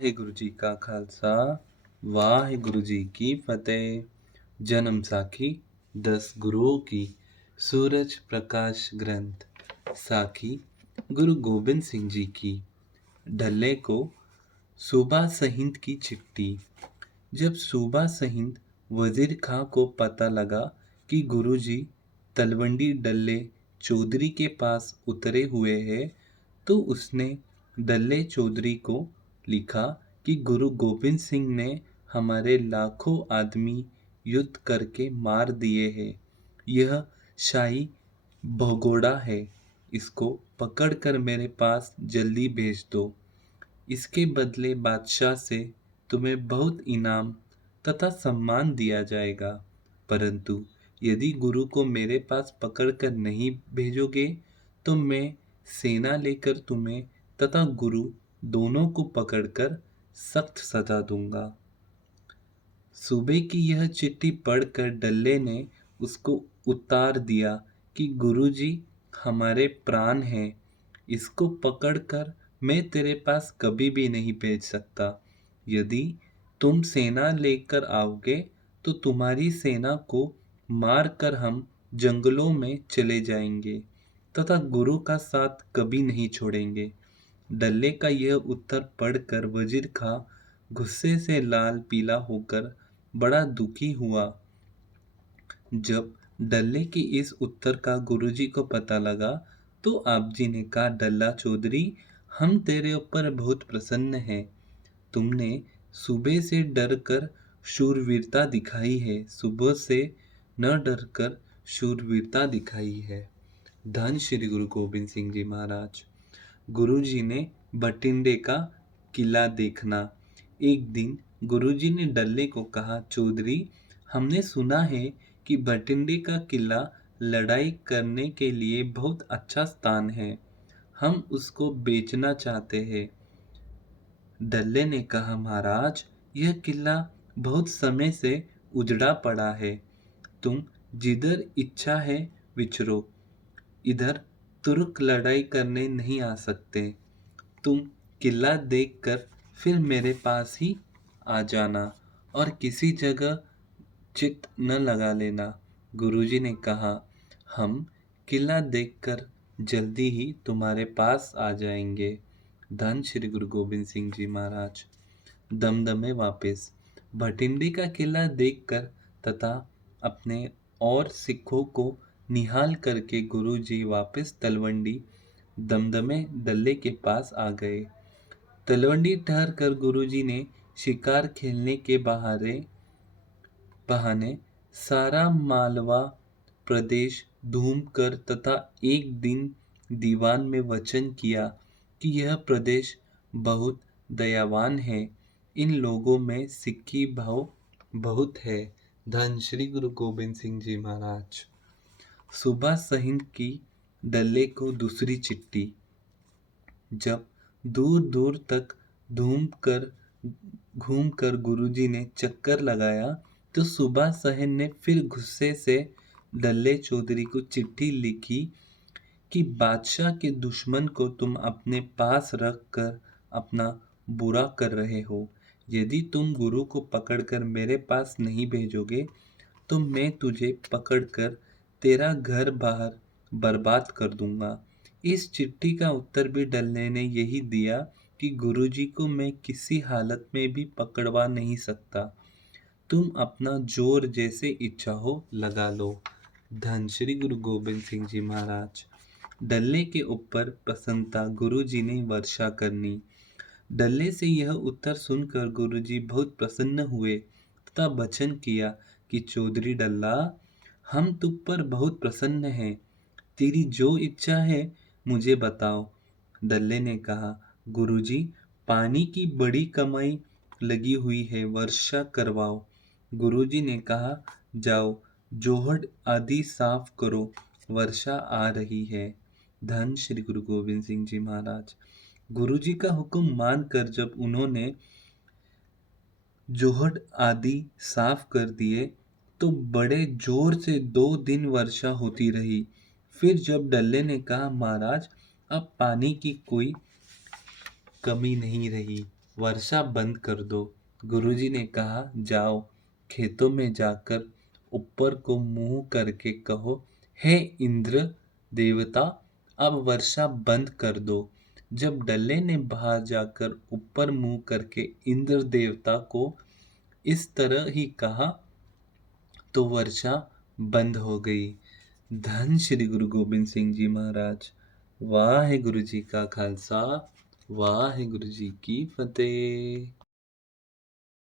ਵਾਹਿਗੁਰੂ ਜੀ ਕਾ ਖਾਲਸਾ ਵਾਹਿਗੁਰੂ ਜੀ ਕੀ ਫਤਿਹ। जन्म साखी 10 गुरुओं की सूरज प्रकाश ग्रंथ साखी गुरु गोबिंद सिंह जी की। ढल्ले को सूबा सहिंद की चिट्ठी। जब सूबा सहिंद वजीर खां को पता लगा कि गुरुजी तलवंडी डल्ले चौधरी के पास उतरे हुए हैं, तो उसने डल्ले चौधरी को लिखा कि गुरु गोबिंद सिंह ने हमारे लाखों आदमी युद्ध करके मार दिए हैं। यह शाही भगोड़ा है, इसको पकड़कर मेरे पास जल्दी भेज दो। इसके बदले बादशाह से तुम्हें बहुत इनाम तथा सम्मान दिया जाएगा, परंतु यदि गुरु को मेरे पास पकड़कर नहीं भेजोगे तो मैं सेना लेकर तुम्हें तथा गुरु दोनों को पकड़कर सख्त सजा दूंगा। सूबे की यह चिट्ठी पढ़कर डल्ले ने उसको उतार दिया कि गुरुजी हमारे प्राण हैं, इसको पकड़कर मैं तेरे पास कभी भी नहीं भेज सकता। यदि तुम सेना लेकर आओगे तो तुम्हारी सेना को मार कर हम जंगलों में चले जाएंगे तथा गुरु का साथ कभी नहीं छोड़ेंगे। डल्ले का यह उत्तर पढ़कर वजीर खां गुस्से से लाल पीला होकर बड़ा दुखी हुआ। जब डल्ले के इस उत्तर का गुरुजी को पता लगा तो आप जी ने कहा, डल्ला चौधरी, हम तेरे ऊपर बहुत प्रसन्न हैं। तुमने सुबह से डर कर शूरवीरता दिखाई है, सुबह से न डर कर शूरवीरता दिखाई है। धन श्री गुरु गोबिंद सिंह जी महाराज। गुरुजी ने बठिंडे का किला देखना। एक दिन गुरुजी ने डल्ले को कहा, चौधरी, हमने सुना है कि बठिंडे का किला लड़ाई करने के लिए बहुत अच्छा स्थान है, हम उसको बेचना चाहते हैं। डल्ले ने कहा, महाराज, यह किला बहुत समय से उजड़ा पड़ा है, तुम जिधर इच्छा है विचरो, इधर तुर्क लड़ाई करने नहीं आ सकते। तुम किला देखकर फिर मेरे पास ही आ जाना और किसी जगह चित न लगा लेना। गुरुजी ने कहा, हम किला देखकर जल्दी ही तुम्हारे पास आ जाएंगे। धन श्री गुरु गोबिंद सिंह जी महाराज। दमदमे वापस। भटिंडी का किला देखकर तथा अपने और सिखों को निहाल करके गुरुजी वापस तलवंडी दमदमे डल्ले के पास आ गए। तलवंडी ठहर कर गुरुजी ने शिकार खेलने के बहाने सारा मालवा प्रदेश घूम कर तथा एक दिन दीवान में वचन किया कि यह प्रदेश बहुत दयावान है, इन लोगों में सिक्खी भाव बहुत है। धन श्री गुरु गोबिंद सिंह जी महाराज। सूबा सहिंद की डल्ले को दूसरी चिट्ठी। जब दूर दूर तक घूमकर गुरुजी ने चक्कर लगाया तो सूबा सहिंद ने फिर गुस्से से डल्ले चौधरी को चिट्ठी लिखी कि बादशाह के दुश्मन को तुम अपने पास रख कर अपना बुरा कर रहे हो। यदि तुम गुरु को पकड़कर मेरे पास नहीं भेजोगे तो मैं तुझे पकड़कर तेरा घर बाहर बर्बाद कर दूंगा। इस चिट्ठी का उत्तर भी डल्ले ने यही दिया कि गुरुजी को मैं किसी हालत में भी पकड़वा नहीं सकता, तुम अपना जोर जैसे इच्छा हो लगा लो। धन श्री गुरु गोबिंद सिंह जी महाराज। डल्ले के ऊपर प्रसन्नता गुरुजी ने वर्षा करनी। डल्ले से यह उत्तर सुनकर गुरुजी बहुत प्रसन्न हुए तथा वचन किया कि चौधरी डल्ला, हम तुम पर बहुत प्रसन्न हैं, तेरी जो इच्छा है मुझे बताओ। डल्ले ने कहा, गुरुजी, पानी की बड़ी कमाई लगी हुई है, वर्षा करवाओ। गुरुजी ने कहा, जाओ जोहड़ आदि साफ करो, वर्षा आ रही है। धन श्री गुरु गोबिंद सिंह जी महाराज। गुरुजी का हुक्म मानकर जब उन्होंने जोहड़ आदि साफ कर दिए तो बड़े जोर से 2 दिन वर्षा होती रही। फिर जब डल्ले ने कहा, महाराज, अब पानी की कोई कमी नहीं रही, वर्षा बंद कर दो। गुरुजी ने कहा, जाओ खेतों में जाकर ऊपर को मुंह करके कहो, हे इंद्र देवता, अब वर्षा बंद कर दो। जब डल्ले ने बाहर जाकर ऊपर मुंह करके इंद्र देवता को इस तरह ही कहा, तो वर्षा बंद हो गई। धन श्री गुरु गोबिंद सिंह जी महाराज। वाहे गुरु जी का खालसा, वाहे गुरु जी की फतेह।